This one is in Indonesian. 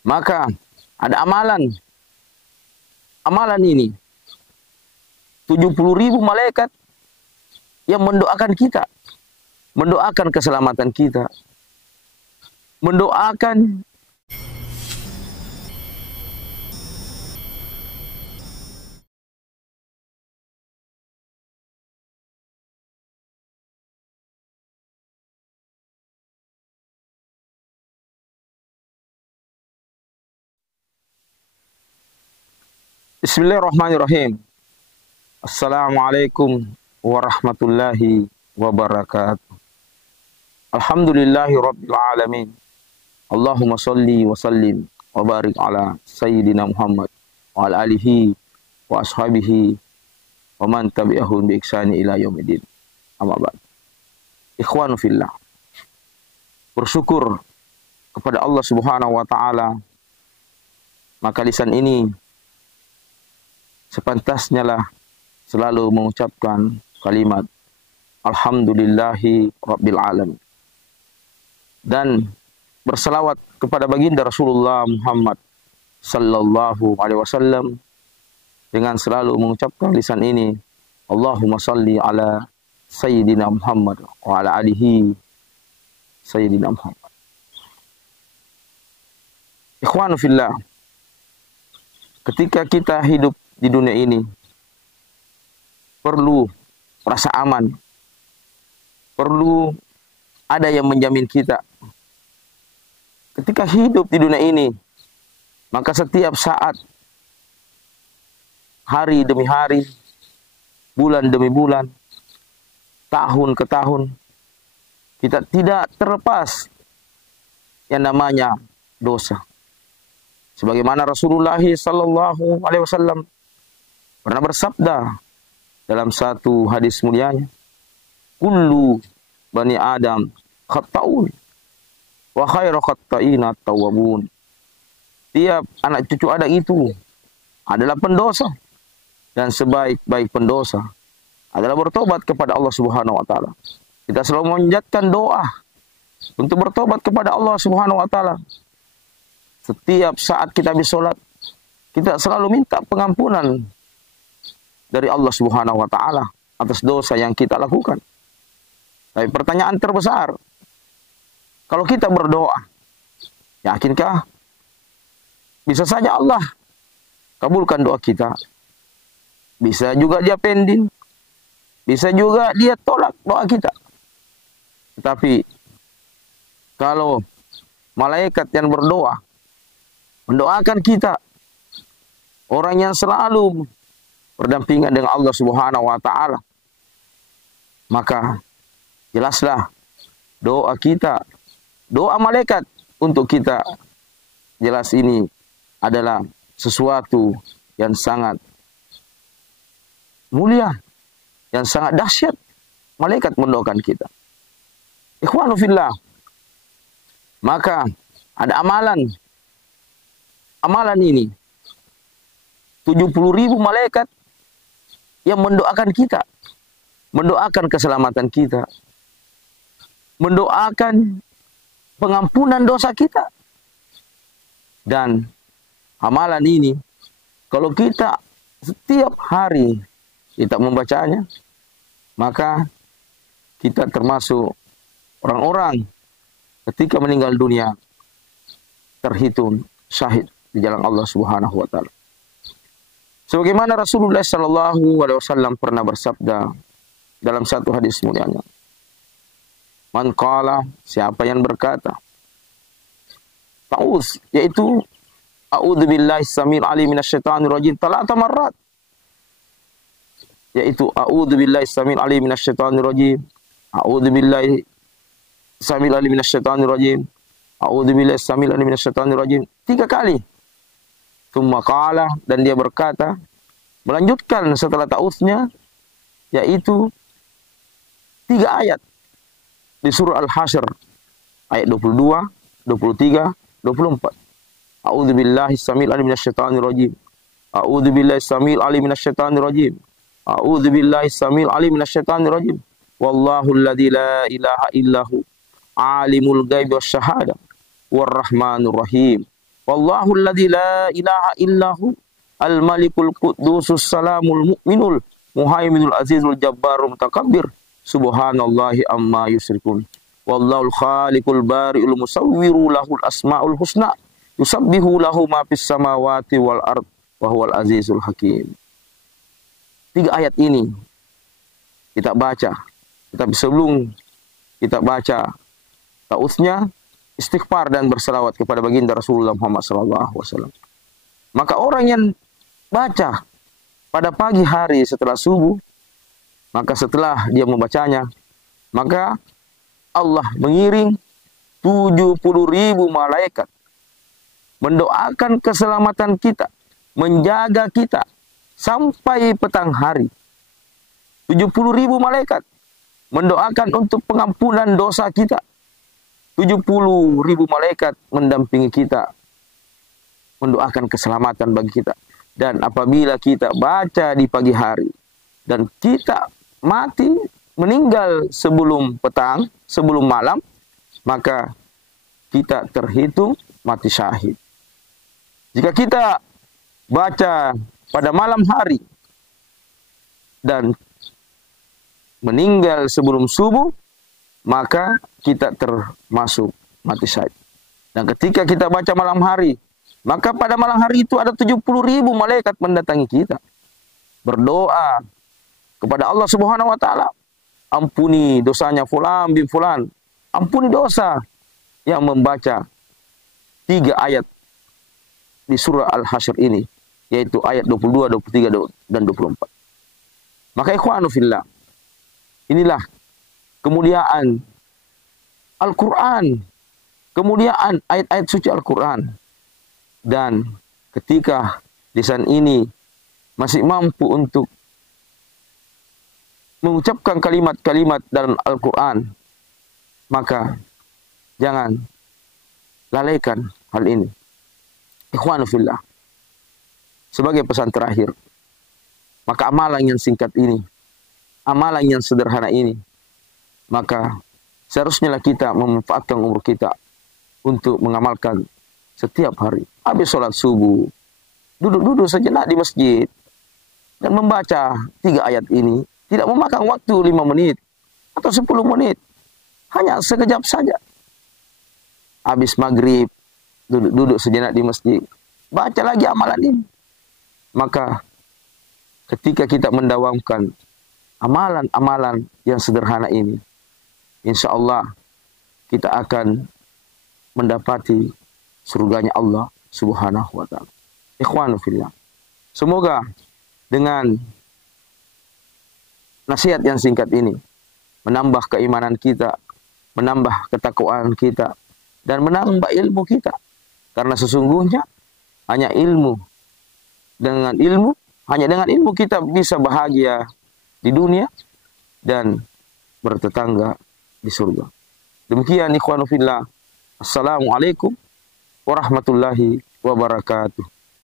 Maka ada amalan. Amalan ini 70.000 malaikat yang mendoakan kita, mendoakan keselamatan kita, mendoakan Bismillahirrahmanirrahim. Assalamualaikum warahmatullahi wabarakatuh. Alhamdulillahi rabbil alamin. Allahumma salli wa sallim wa barik ala sayyidina Muhammad wa ala alihi wa ashabihi wa man tabi'ahum bi ihsani ila yaumiddin. Amma ba'd. Ikhwanu fillah. Bersyukur kepada Allah Subhanahu wa taala, maka lisan ini sepantasnya lah selalu mengucapkan kalimat Alhamdulillahi Rabbil Alamin, dan berselawat kepada baginda Rasulullah Muhammad sallallahu alaihi wasallam dengan selalu mengucapkan lisan ini Allahumma salli ala sayyidina Muhammad wa ala alihi sayyidina Muhammad. Ikhwanu fillah, ketika kita hidup di dunia ini perlu rasa aman, perlu ada yang menjamin kita. Ketika hidup di dunia ini, maka setiap saat, hari demi hari, bulan demi bulan, tahun ke tahun, kita tidak terlepas yang namanya dosa. Sebagaimana Rasulullah sallallahu alaihi wasallam pernah bersabda dalam satu hadis mulianya, kullu bani Adam khata'un wa khairu khata'ina at-tawwabun. Tiap anak cucu Adam itu adalah pendosa, dan sebaik-baik pendosa adalah bertobat kepada Allah Subhanahu wa taala. Kita selalu memanjatkan doa untuk bertobat kepada Allah Subhanahu wa taala. Setiap saat kita habis sholat, kita selalu minta pengampunan dari Allah Subhanahu wa taala atas dosa yang kita lakukan. Tapi pertanyaan terbesar, kalau kita berdoa, yakinkah bisa saja Allah kabulkan doa kita? Bisa juga dia pending, bisa juga dia tolak doa kita. Tetapi kalau malaikat yang berdoa mendoakan kita, orang yang selalu berdampingan dengan Allah Subhanahu wa taala, maka jelaslah doa kita, doa malaikat untuk kita, jelas ini adalah sesuatu yang sangat mulia, yang sangat dahsyat. Malaikat mendoakan kita. Ikhwanu fillah, maka ada amalan. Amalan ini 70.000 malaikat yang mendoakan kita, mendoakan keselamatan kita, mendoakan pengampunan dosa kita. Dan amalan ini, kalau kita setiap hari kita membacanya, maka kita termasuk orang-orang ketika meninggal dunia terhitung syahid di jalan Allah Subhanahu wa taala. Sebagaimana Rasulullah sallallahu alaihi wasallam pernah bersabda dalam satu hadis mulianya, man qala, siapa yang berkata, ta'uz, yaitu a'udzubillahi samil alim minasyaitonir rajim talata marrat, yaitu a'udzubillahi samil alim minasyaitonir rajim, a'udzubillahi samil alim minasyaitonir rajim, a'udzubillahi samil alim minasyaitonir rajim, 3 kali. Tsumma qala, dan dia berkata, melanjutkan setelah ta'udznya, yaitu 3 ayat di surah Al-Hasyr ayat 22, 23, 24. A'udzubillahi samil alim minasyaitonir rajim. A'udzubillahi samil alim minasyaitonir rajim. A'udzubillahi samil alim minasyaitonir rajim. Wallahu alladzi la ilaha illahu alimul ghaibi wasyahada warrahmanur rahim. Wallahu alladzi la ilaha illahu al-malikul qudusus salamul mu'minul muhaiminul azizul jabbarul mutakabbir subhanallahi amma yusyrikun. Wallahul khaliqul bari'ul musawwiru lahul asmaul husna yusabbihu lahu ma fis samawati wal ard wa huwal azizul hakim. 3 ayat ini kita baca, tetapi sebelum kita baca ta'awudznya, istighfar dan berselawat kepada baginda Rasulullah Muhammad SAW. Maka orang yang baca pada pagi hari setelah subuh, maka setelah dia membacanya, maka Allah mengiring 70.000 malaikat mendoakan keselamatan kita, menjaga kita sampai petang hari. 70.000 malaikat mendoakan untuk pengampunan dosa kita. 70.000 malaikat mendampingi kita, mendoakan keselamatan bagi kita. Dan apabila kita baca di pagi hari dan kita mati, meninggal sebelum petang, sebelum malam, maka kita terhitung mati syahid. Jika kita baca pada malam hari dan meninggal sebelum subuh, maka kita termasuk mati syahid. Dan ketika kita baca malam hari, maka pada malam hari itu ada 70.000 malaikat mendatangi kita, berdoa kepada Allah Subhanahu wa taala, ampuni dosanya fulan bin fulan, ampuni dosa, yang membaca 3 ayat di surah Al-Hasyr ini, yaitu ayat 22, 23, dan 24. Maka ikhwanu fillah, inilah kemuliaan Al-Quran, kemuliaan ayat-ayat suci Al-Quran. Dan ketika lisan ini masih mampu untuk mengucapkan kalimat-kalimat dalam Al-Quran, maka jangan lalaikan hal ini. Ikhwanu fillah, sebagai pesan terakhir, maka amalan yang singkat ini, amalan yang sederhana ini, maka seharusnya kita memanfaatkan umur kita untuk mengamalkan setiap hari. Habis sholat subuh, duduk-duduk sejenak di masjid dan membaca 3 ayat ini. Tidak memakan waktu 5 menit atau 10 menit. Hanya sekejap saja. Habis maghrib, duduk sejenak di masjid, baca lagi amalan ini. Maka ketika kita mendawamkan amalan-amalan yang sederhana ini, insya Allah kita akan mendapati surganya Allah Subhanahu wa ta'ala. Ikhwanu fillah, semoga dengan nasihat yang singkat ini menambah keimanan kita, menambah ketakwaan kita, dan menambah ilmu kita. Karena sesungguhnya hanya dengan ilmu kita bisa bahagia di dunia dan bertetangga di surga. Demikian ikhwanu fillah. Assalamualaikum warahmatullahi wabarakatuh.